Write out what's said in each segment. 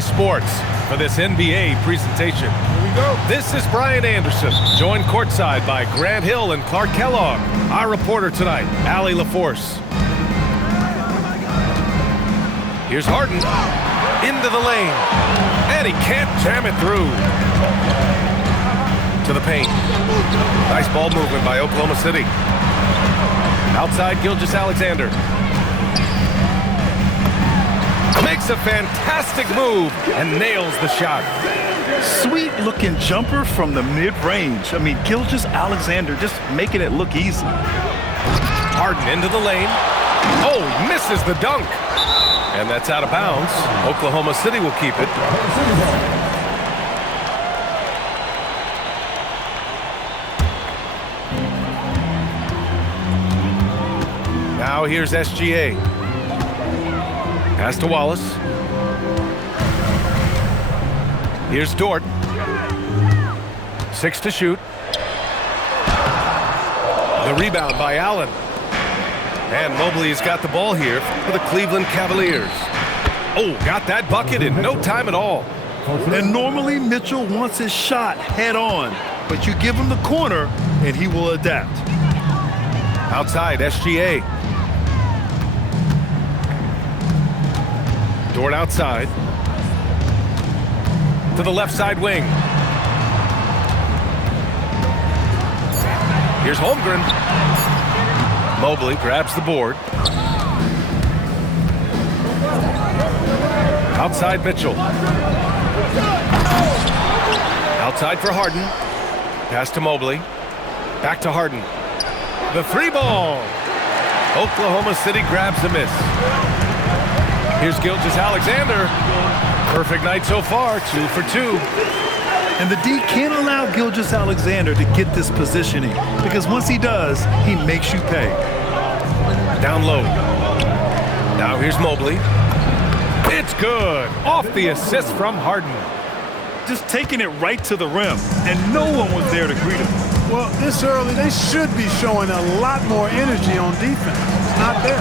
Sports for this NBA presentation. Here we go. This is Brian Anderson, joined courtside by Grant Hill and Clark Kellogg. Our reporter tonight, Allie LaForce. Here's Harden into the lane, and he can't jam it through. To the paint. Nice ball movement by Oklahoma City. Outside, Gilgeous-Alexander. Makes a fantastic move and nails the shot. Sweet-looking jumper from the mid-range. I mean, Gilgeous-Alexander just making it look easy. Harden into the lane. Oh, misses the dunk. And that's out of bounds. Oklahoma City will keep it. Now here's SGA. Pass to Wallace. Here's Dort. 6 to shoot. The rebound by Allen. And Mobley's got the ball here for the Cleveland Cavaliers. Oh, got that bucket in no time at all. And normally Mitchell wants his shot head on, but you give him the corner and he will adapt. Outside, SGA. Dort outside. To the left side wing. Here's Holmgren. Mobley grabs the board. Outside Mitchell. Outside for Harden. Pass to Mobley. Back to Harden. The three ball. Oklahoma City grabs the miss. Here's Gilgeous-Alexander. Perfect night so far, 2 for 2. And the D can't allow Gilgeous-Alexander to get this positioning because once he does, he makes you pay. Down low. Now here's Mobley. It's good. Off the assist from Harden. Just taking it right to the rim, and no one was there to greet him. Well, this early, they should be showing a lot more energy on defense. It's not there.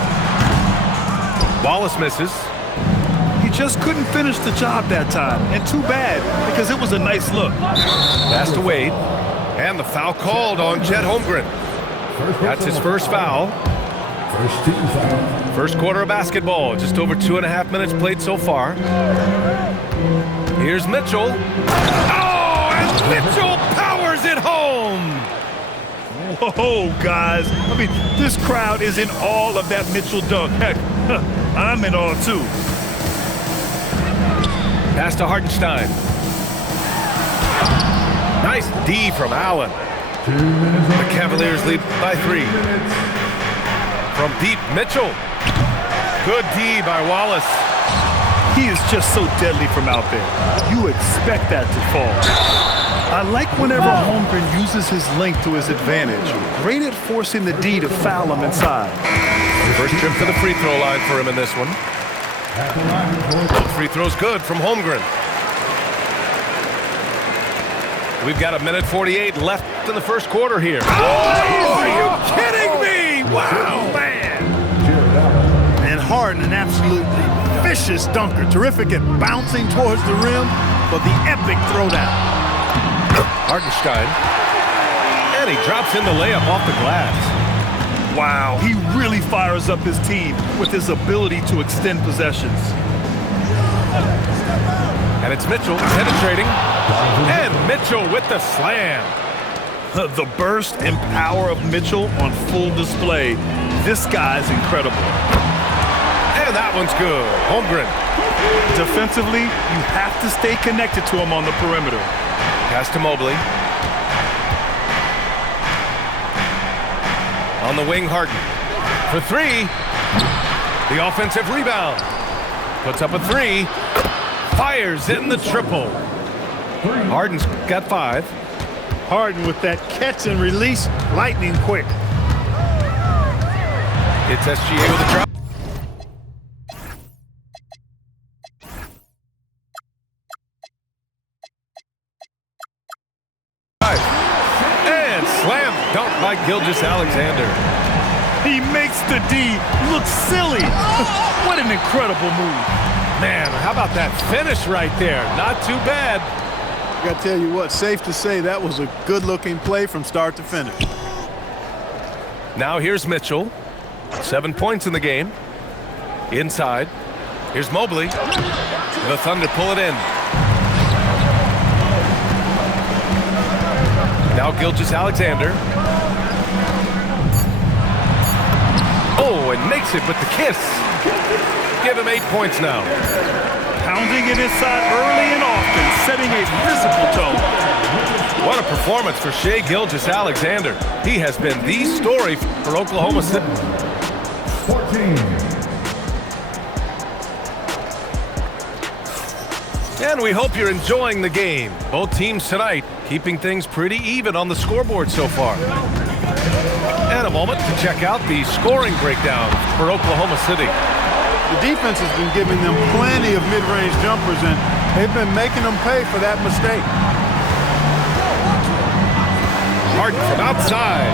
Wallace misses. He just couldn't finish the job that time, and too bad, because it was a nice look. Pass to Wade, and the foul called on Chet Holmgren. That's his first foul. First quarter of basketball, just over 2.5 minutes played so far. Here's Mitchell. Oh, and Mitchell powers it home! Whoa, guys. I mean, this crowd is in awe of that Mitchell dunk. Heck, I'm in awe, too. Pass to Hartenstein. Nice D from Allen. The Cavaliers lead by 3. From deep, Mitchell. Good D by Wallace. He is just so deadly from out there. You expect that to fall. I like whenever Holmgren uses his length to his advantage. Great at forcing the D to foul him inside. First trip to the free throw line for him in this one. Both free throws good from Holmgren. We've got 1:48 left in the first quarter here. Oh, are you kidding me? Wow, man. And Harden, an absolutely vicious dunker. Terrific at bouncing towards the rim for the epic throwdown. Hartenstein. And he drops in the layup off the glass. Wow, he really fires up his team with his ability to extend possessions. And it's Mitchell penetrating. And Mitchell with the slam. The burst and power of Mitchell on full display. This guy's incredible. And that one's good. Holmgren. Defensively, you have to stay connected to him on the perimeter. Pass to Mobley. On the wing, Harden. For 3. The offensive rebound. Puts up a 3. Fires in the triple. Harden's got 5. Harden with that catch and release, lightning quick. It's SGA with a drop. And slam dunk by Gilgeous-Alexander. He makes the D look silly. What an incredible move. Man, how about that finish right there? Not too bad. I got to tell you what, safe to say that was a good-looking play from start to finish. Now here's Mitchell. 7 points in the game. Inside. Here's Mobley. The Thunder pull it in. Now Gilgeous-Alexander. Oh, and makes it with the kiss. Give him 8 points now. Pounding it inside early and often, setting a physical tone. What a performance for Shai Gilgeous-Alexander. He has been the story for Oklahoma City. 14. And we hope you're enjoying the game. Both teams tonight keeping things pretty even on the scoreboard so far. And a moment to check out the scoring breakdown for Oklahoma City. The defense has been giving them plenty of mid-range jumpers, and they've been making them pay for that mistake. Harden from outside.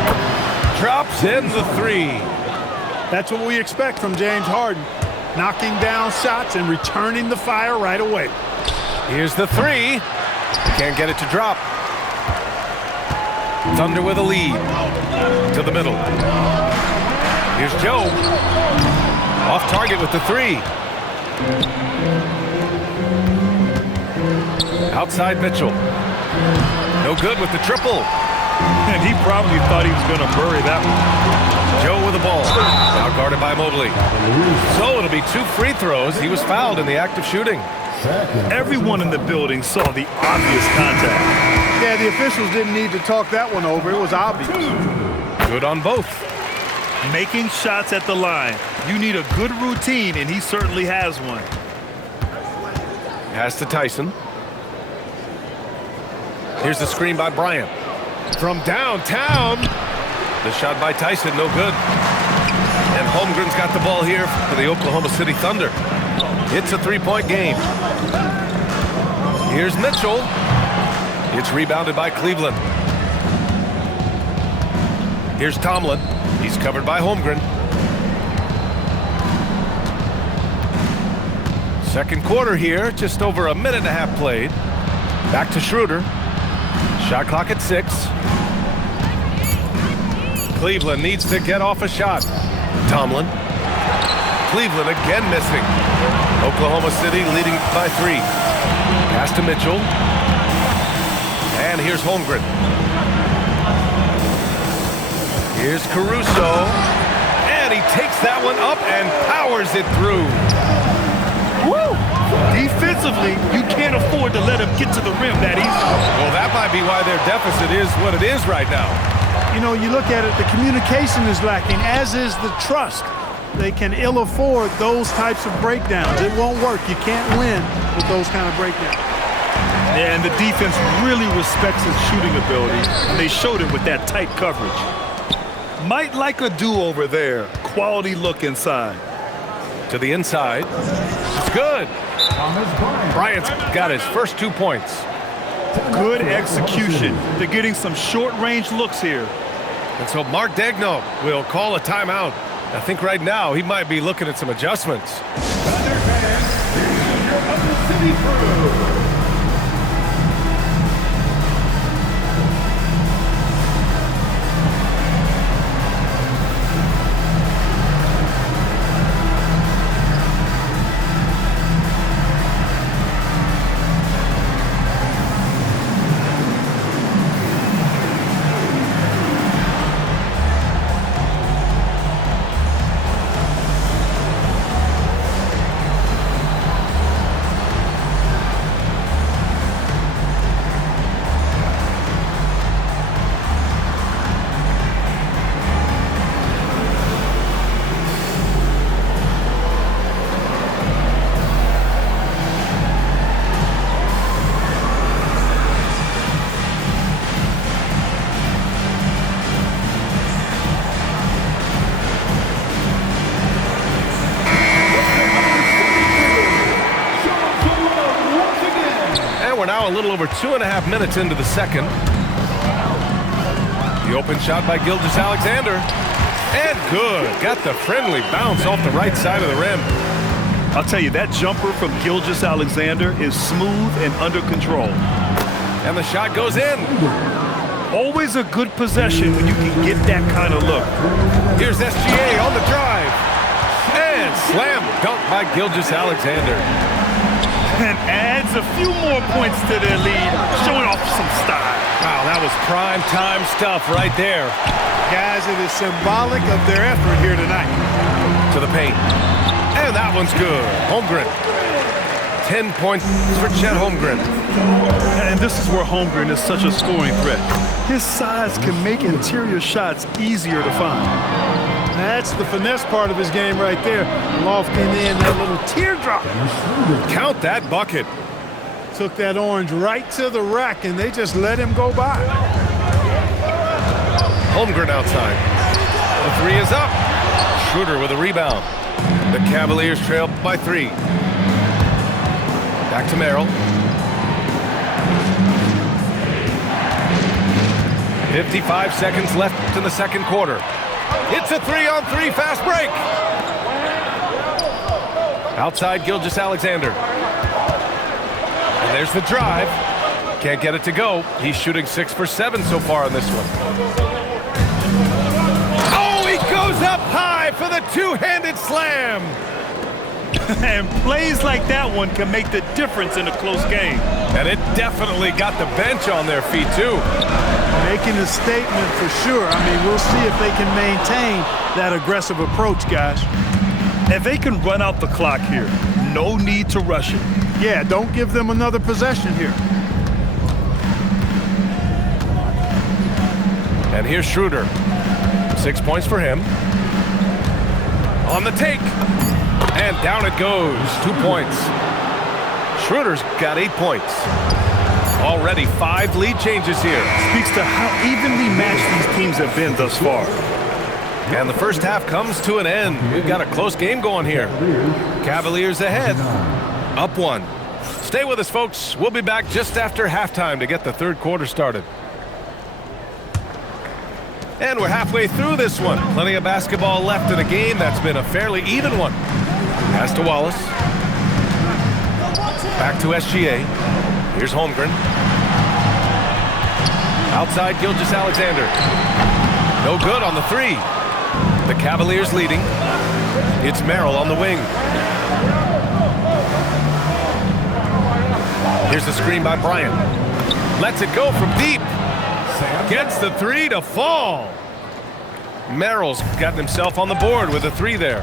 Drops in the three. That's what we expect from James Harden. Knocking down shots and returning the fire right away. Here's the three. Can't get it to drop. Thunder with a lead. To the middle. Here's Joe. Off target with the three. Outside Mitchell. No good with the triple. And he probably thought he was going to bury that one. Joe with the ball. Now guarded by Mobley. So it'll be 2 free throws. He was fouled in the act of shooting. Everyone in the building saw the obvious contact. Yeah, the officials didn't need to talk that one over. It was obvious. Good on both. Making shots at the line. You need a good routine, and he certainly has one. Pass to Tyson. Here's the screen by Bryant. From downtown. The shot by Tyson, no good. And Holmgren's got the ball here for the Oklahoma City Thunder. It's a 3-point game. Here's Mitchell. It's rebounded by Cleveland. Here's Tomlin. He's covered by Holmgren. Second quarter here, just over a minute and a half played. Back to Schroeder. Shot clock at 6. Cleveland needs to get off a shot. Tomlin. Cleveland again missing. Oklahoma City leading by 3. Pass to Mitchell. And here's Holmgren. Here's Caruso. And he takes that one up and powers it through. Woo! Defensively, you can't afford to let him get to the rim that easy. Well, that might be why their deficit is what it is right now. You know, you look at it, the communication is lacking, as is the trust. They can ill afford those types of breakdowns. It won't work. You can't win with those kind of breakdowns. Yeah, and the defense really respects his shooting ability, and they showed it with that tight coverage. Might like a do-over there. Quality look inside. To the inside. It's good. Bryant's got his first 2 points. Good execution. They're getting some short-range looks here. And so Mark Daigneault will call a timeout. I think right now he might be looking at some adjustments. We're now a little over 2.5 minutes into the second. The open shot by Gilgeous-Alexander. And good. Got the friendly bounce off the right side of the rim. I'll tell you, that jumper from Gilgeous-Alexander is smooth and under control. And the shot goes in. Always a good possession when you can get that kind of look. Here's SGA on the drive. And slam dunk by Gilgeous-Alexander. And adds a few more points to their lead, showing off some style. Wow, that was prime time stuff right there. Guys, it is symbolic of their effort here tonight. To the paint. And that one's good. Holmgren. 10 points for Chet Holmgren. And this is where Holmgren is such a scoring threat. His size can make interior shots easier to find. That's the finesse part of his game right there. Lofting in that little teardrop. Count that bucket. Took that orange right to the rack, and they just let him go by. Holmgren outside. The three is up. Schroeder with a rebound. The Cavaliers trail by 3. Back to Merrill. 55 seconds left in the second quarter. It's a 3-on-3 fast break. Outside Gilgeous-Alexander. And there's the drive. Can't get it to go. He's shooting 6 for 7 so far in this one. Oh, he goes up high for the two-handed slam. And plays like that one can make the difference in a close game. And it definitely got the bench on their feet, too. Making a statement for sure. I mean, we'll see if they can maintain that aggressive approach, guys. And they can run out the clock here. No need to rush it. Yeah, don't give them another possession here. And here's Schroeder. 6 points for him. On the take. And down it goes. 2 points. Schroeder's got 8 points. Already 5 lead changes here. Speaks to how evenly matched these teams have been thus far. And the first half comes to an end. We've got a close game going here. Cavaliers ahead. Up 1. Stay with us, folks. We'll be back just after halftime to get the third quarter started. And we're halfway through this one. Plenty of basketball left in a game that's been a fairly even one. Pass to Wallace. Back to SGA. Here's Holmgren. Outside Gilgeous-Alexander. No good on the 3. The Cavaliers leading. It's Merrill on the wing. Here's the screen by Bryant. Lets it go from deep. Gets the 3 to fall. Merrill's gotten himself on the board with a 3 there.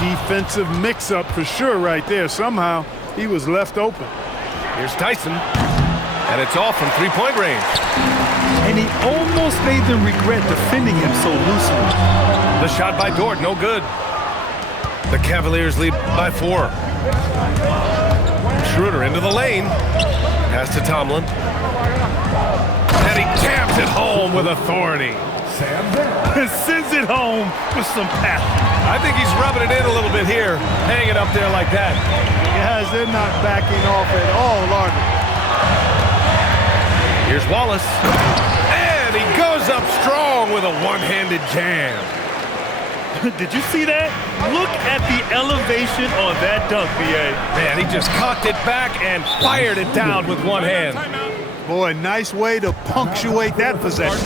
Defensive mix-up for sure right there. Somehow he was left open. Here's Tyson. And it's all from three-point range. And he almost made them regret defending him so loosely. The shot by Dort, no good. The Cavaliers lead by 4. Schroeder into the lane. Pass to Tomlin. And he jams it home with authority. And sends it home with some passion. I think he's rubbing it in a little bit here. Hang it up there like that. Guys, they're not backing off at all, are they? Here's Wallace. And he goes up strong with a one-handed jam. Did you see that? Look at the elevation on that dunk, B.A. Man, he just cocked it back and fired it down with one hand. Boy, nice way to punctuate that possession.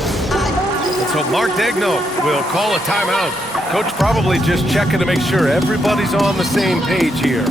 So Mark Daigneault will call a timeout. Coach probably just checking to make sure everybody's on the same page here.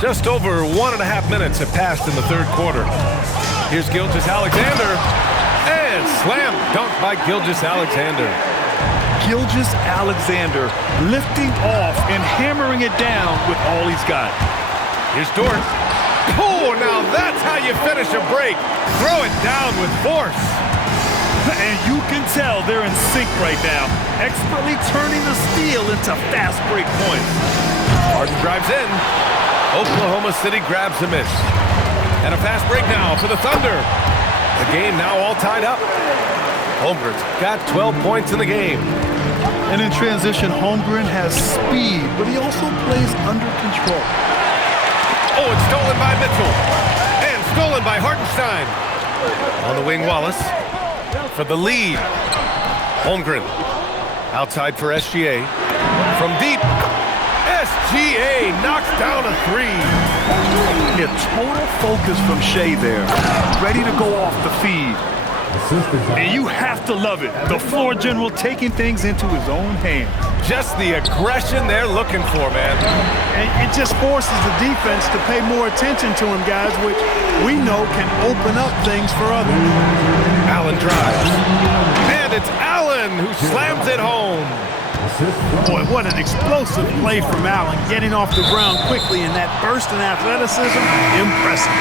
Just over 1.5 minutes have passed in the third quarter. Here's Gilgeous-Alexander. And slam dunk by Gilgeous-Alexander. Gilgeous-Alexander lifting off and hammering it down with all he's got. Here's Dort. Oh, now that's how you finish a break. Throw it down with force. And you can tell they're in sync right now, expertly turning the steal into fast break points. Harden drives in. Oklahoma City grabs a miss. And a fast break now for the Thunder. The game now all tied up. Holmgren's got 12 points in the game. And in transition, Holmgren has speed, but he also plays under control. Oh, it's stolen by Mitchell. And stolen by Hartenstein. On the wing, Wallace. For the lead. Holmgren. Outside for SGA. From deep. SGA knocks down a three. Yeah, total focus from Shea there. Ready to go off the feed. And you have to love it. The floor general taking things into his own hands. Just the aggression they're looking for, man. And it just forces the defense to pay more attention to him, guys, which we know can open up things for others. Allen drives. And it's Allen who slams it home. Boy, what an explosive play from Allen, getting off the ground quickly, and that burst in athleticism, impressive.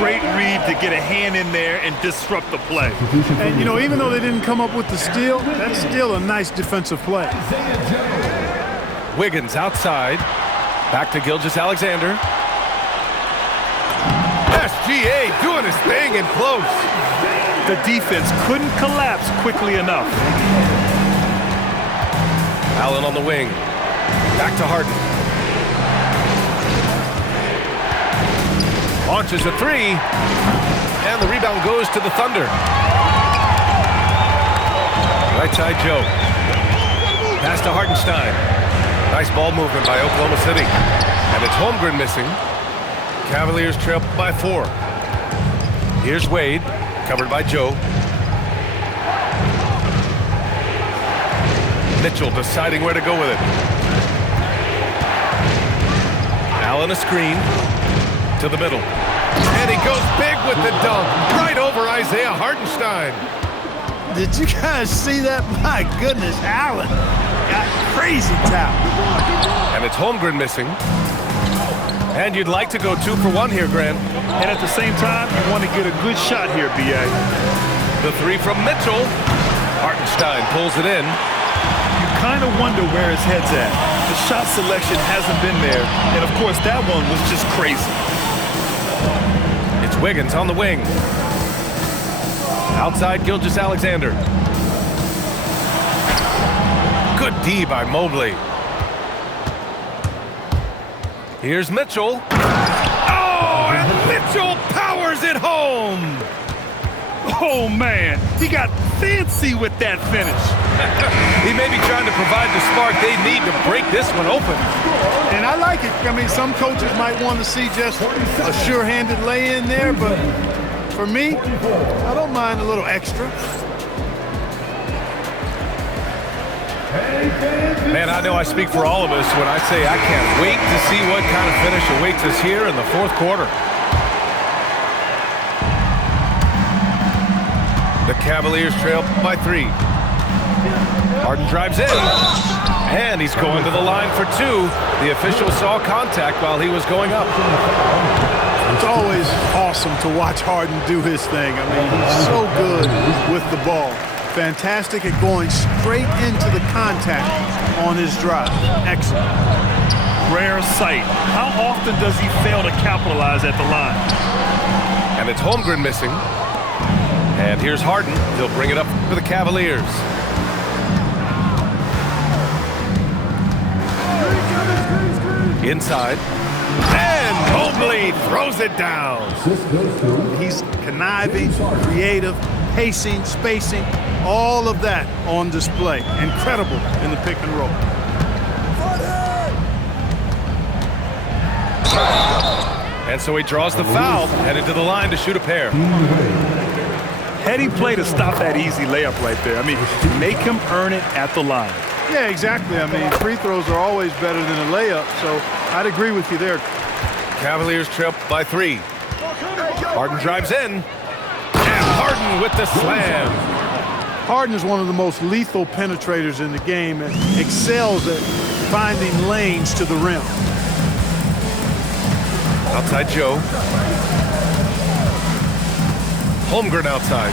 Great read to get a hand in there and disrupt the play. And, you know, even though they didn't come up with the steal, that's still a nice defensive play. Wiggins outside. Back to Gilgeous-Alexander. SGA doing his thing in close. The defense couldn't collapse quickly enough. Allen on the wing. Back to Harden. Launches a three. And the rebound goes to the Thunder. Right side, Joe. Pass to Hartenstein. Nice ball movement by Oklahoma City. And it's Holmgren missing. Cavaliers trail by 4. Here's Wade. Covered by Joe. Mitchell deciding where to go with it. Allen a screen to the middle. And he goes big with the dunk right over Isaiah Hartenstein. Did you guys see that? My goodness, Allen got crazy talent. And it's Holmgren missing. And you'd like to go 2 for 1 here, Grant. And at the same time, you want to get a good shot here, B.A. The 3 from Mitchell. Hartenstein pulls it in. Kind of wonder where his head's at. The shot selection hasn't been there, and of course that one was just crazy. It's Wiggins on the wing. Outside Gilgeous-Alexander. Good D by Mobley. Here's Mitchell. Oh, and Mitchell powers it home. Oh man, he got fancy with that finish. He may be trying to provide the spark they need to break this one open. And I like it. I mean, some coaches might want to see just a sure-handed lay-in there, but for me, I don't mind a little extra. Man, I know I speak for all of us when I say I can't wait to see what kind of finish awaits us here in the fourth quarter. The Cavaliers trail by 3. Harden drives in, and he's going to the line for 2. The official saw contact while he was going up. It's always awesome to watch Harden do his thing. I mean, he's so good with the ball. Fantastic at going straight into the contact on his drive. Excellent. Rare sight. How often does he fail to capitalize at the line? And it's Holmgren missing. And here's Harden. He'll bring it up for the Cavaliers. Inside. And Mobley throws it down. He's conniving, creative, pacing, spacing, all of that on display. Incredible in the pick and roll. And so he draws the foul, headed to the line to shoot a pair. Heady play to stop that easy layup right there. I mean, make him earn it at the line. Yeah, exactly. I mean, free throws are always better than a layup, so I'd agree with you there. Cavaliers trail by 3. Harden drives in. And Harden with the slam. Harden is one of the most lethal penetrators in the game and excels at finding lanes to the rim. Outside Joe. Holmgren outside.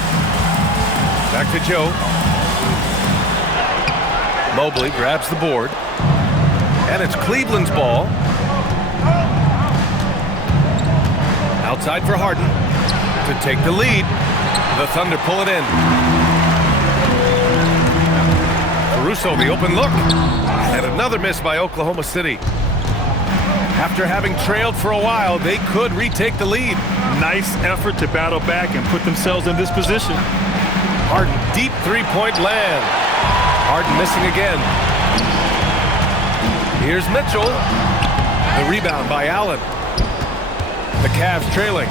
Back to Joe. Mobley grabs the board. And it's Cleveland's ball. Outside for Harden to take the lead. The Thunder pull it in. Caruso, the open look. And another miss by Oklahoma City. After having trailed for a while, they could retake the lead. Nice effort to battle back and put themselves in this position. Harden, deep three-point land. Harden missing again. Here's Mitchell. The rebound by Allen. The Cavs trailing.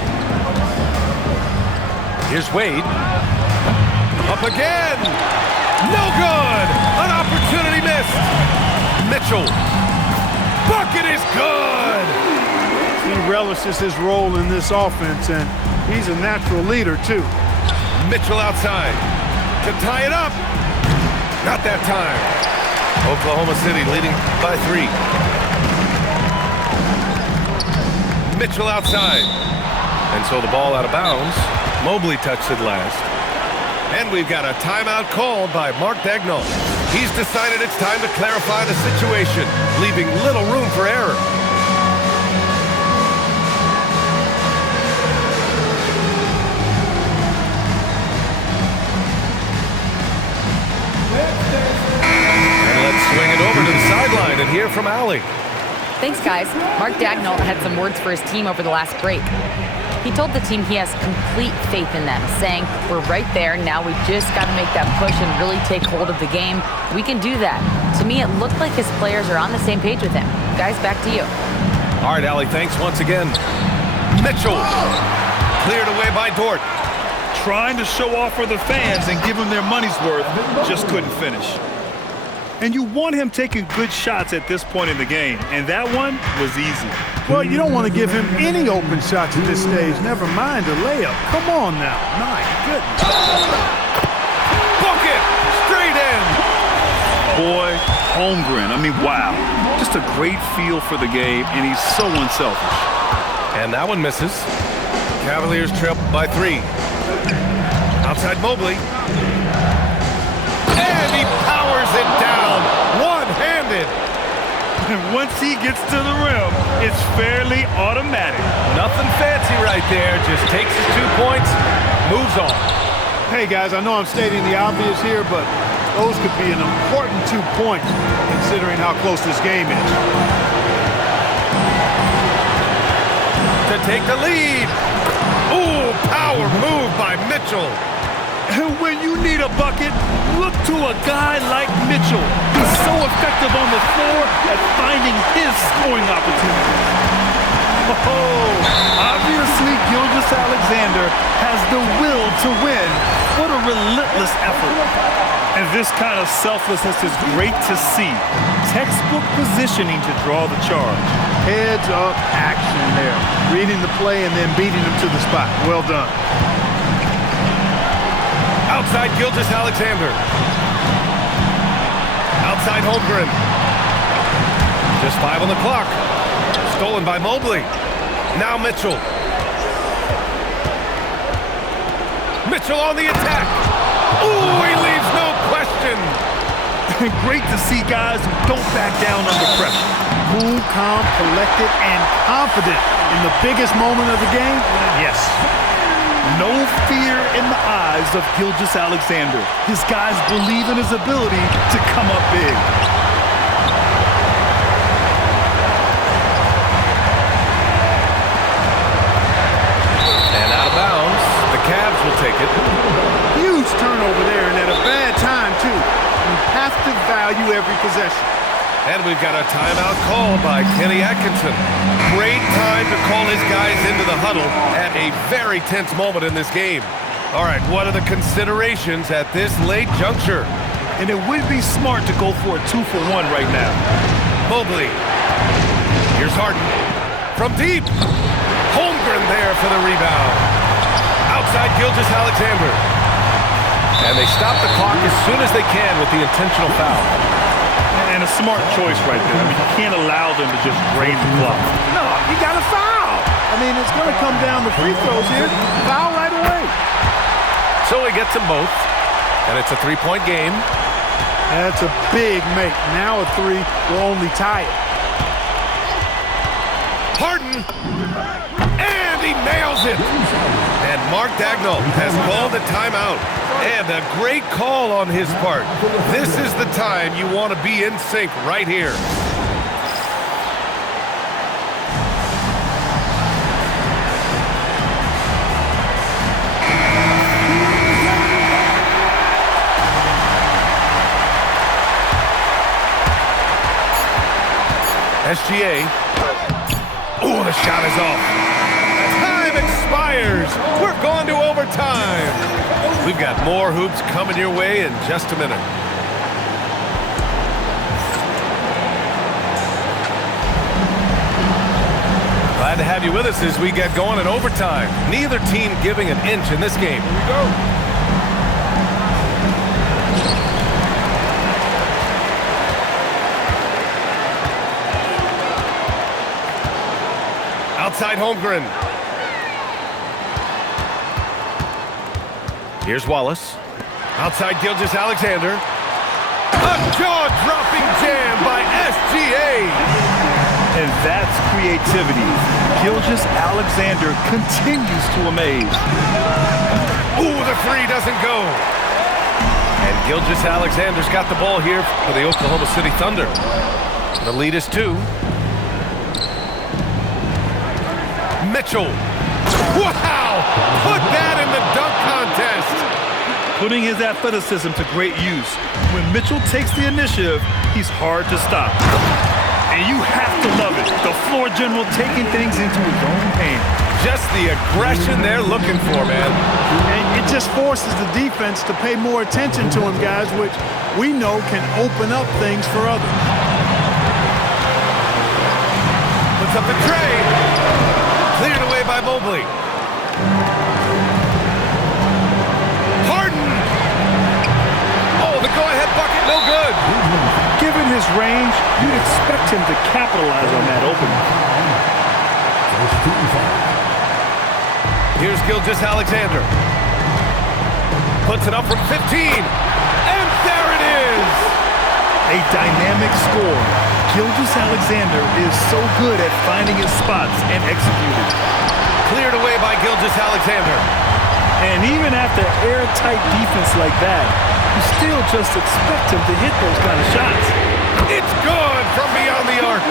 Here's Wade. Up again. No good. An opportunity missed. Mitchell. Bucket is good. He relishes his role in this offense, and he's a natural leader, too. Mitchell outside to tie it up. Not that time. Oklahoma City leading by 3. Mitchell outside. And so the ball out of bounds. Mobley touched it last. And we've got a timeout called by Mark Daigneault. He's decided it's time to clarify the situation, leaving little room for error. And let's swing it over to the sideline and hear from Allie. Thanks, guys. Mark Daigneault had some words for his team over the last break. He told the team he has complete faith in them, saying, "We're right there. Now we just got to make that push and really take hold of the game. We can do that." To me, it looked like his players are on the same page with him. Guys, back to you. All right, Allie, thanks once again. Mitchell cleared away by Dort. Trying to show off for the fans and give them their money's worth, just couldn't finish. And you want him taking good shots at this point in the game, and that one was easy. Well, you don't want to give him any open shots at this stage, never mind a layup. Come on now. My goodness. Bucket! Straight in! Boy, Holmgren, I mean, wow. Just a great feel for the game, and he's so unselfish. And that one misses. Cavaliers trail by 3. Outside Mobley. And he powers it down, one-handed. And once he gets to the rim, it's fairly automatic. Nothing fancy right there, just takes his 2 points, moves on. Hey, guys, I know I'm stating the obvious here, but those could be an important 2 points considering how close this game is. To take the lead. Ooh, power move by Mitchell. And when you need a bucket, look to a guy like Mitchell. He's so effective on the floor at finding his scoring opportunities. Oh, obviously Gilgeous-Alexander has the will to win. What a relentless effort. And this kind of selflessness is great to see. Textbook positioning to draw the charge. Heads up action there. Reading the play and then beating him to the spot. Well done. Outside Gilgeous-Alexander. Outside Holmgren. Just 5 on the clock. Stolen by Mobley. Now Mitchell. Mitchell on the attack. Ooh, he leaves no question. Great to see guys who don't back down under pressure. Cool, calm, collected, and confident in the biggest moment of the game. Yes. No fear in the eyes of Gilgeous-Alexander. His guys believe in his ability to come up big. And out of bounds, the Cavs will take it. Huge turnover there, and at a bad time, too. You have to value every possession. And we've got a timeout called by Kenny Atkinson. Great time to call his guys into the huddle at a very tense moment in this game. All right, what are the considerations at this late juncture? And it would be smart to go for a 2-for-1 right now. Mobley. Here's Harden. from deep. Holmgren there for the rebound. Outside Gilgeous-Alexander. And they stop the clock as soon as they can with the intentional foul. And a smart choice right there. I mean, you can't allow them to just drain the clock. No, you got to foul. I mean, it's going to come down to free throws here. Foul right away. So he gets them both, and it's a three-point game. That's a big make. Now a three will only tie it. Harden, and he nails it. And Mark Daigneault has called a timeout. And a great call on his part. This is the time you want to be in sync right here. SGA. Oh, the shot is off. Time expires. We're going to overtime. We've got more hoops coming your way in just a minute. Glad to have you with us as we get going in overtime. Neither team giving an inch in this game. Here we go. Outside Holmgren. Here's Wallace. Outside Gilgeous-Alexander. A jaw-dropping jam by SGA. And that's creativity. Gilgeous-Alexander continues to amaze. Ooh, the three doesn't go. And Gilgeous-Alexander's got the ball here for the Oklahoma City Thunder. The lead is 2. Mitchell. Wow! Put that in the dunk contest. Putting his athleticism to great use. When Mitchell takes the initiative, he's hard to stop. And you have to love it. The floor general taking things into his own hands. Just the aggression they're looking for, man. And it just forces the defense to pay more attention to him, guys, which we know can open up things for others. Puts up the tray. Cleared away by Mobley. Harden. Oh, the go-ahead bucket, no good. Given his range, you'd expect him to capitalize on that opening. Here's Gilgeous-Alexander. Puts it up from 15. And there it is. A dynamic score. Gilgeous-Alexander is so good at finding his spots and executing. Cleared away by Gilgeous-Alexander. And even after airtight defense like that, you still just expect him to hit those kind of shots. It's good from beyond the arc.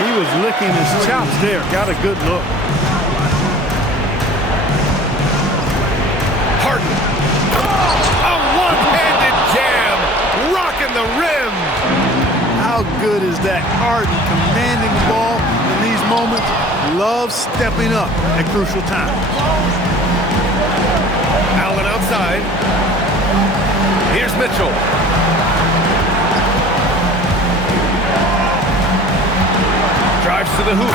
He was licking his chops there. Got a good look. Harden. A one-handed jam. Rocking the rim. How good is that? Harden commanding the ball in these moments. Loves stepping up at crucial times. Allen outside. Here's Mitchell. Drives to the hoop.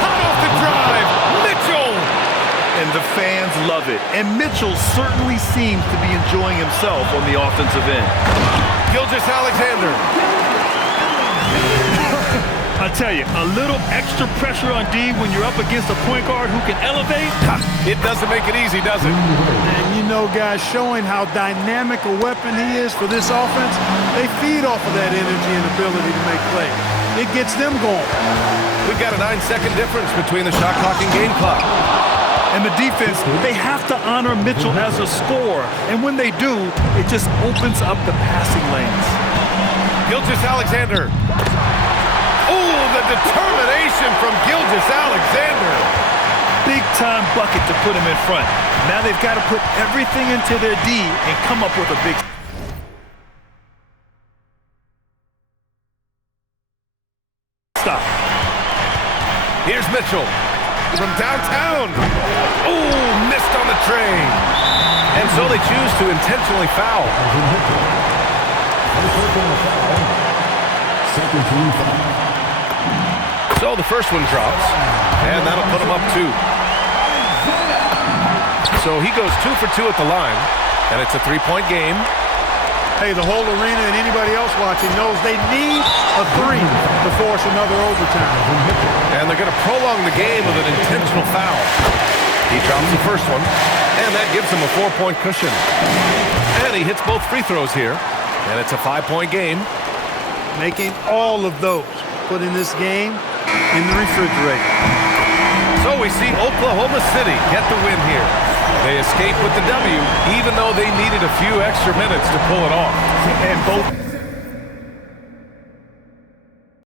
Hot off the drive. Mitchell. And the fans love it. And Mitchell certainly seems to be enjoying himself on the offensive end. Gilgeous-Alexander. I tell you, a little extra pressure on D when you're up against a point guard who can elevate. It doesn't make it easy, does it? And you know, guys, showing how dynamic a weapon he is for this offense, they feed off of that energy and ability to make plays. It gets them going. We've got a 9-second difference between the shot clock and game clock. And the defense, they have to honor Mitchell as a scorer. And when they do, it just opens up the passing lanes. Gilgeous-Alexander. Oh, the determination from Gilgeous-Alexander. Big-time bucket to put him in front. Now they've got to put everything into their D and come up with a big stop. Here's Mitchell from downtown. Oh, missed on the tray. And so they choose to intentionally foul. So the first one drops, and that'll put him up 2. So he goes 2 for 2 at the line, and it's a 3-point game. Hey, the whole arena and anybody else watching knows they need a 3 to force another overtime. And they're going to prolong the game with an intentional foul. He drops the first one, and that gives him a 4-point cushion. And he hits both free throws here, and it's a 5-point game. Making all of those, putting this game in the refrigerator. So we see Oklahoma City get the win here. They escape with the W, even though they needed a few extra minutes to pull it off. And both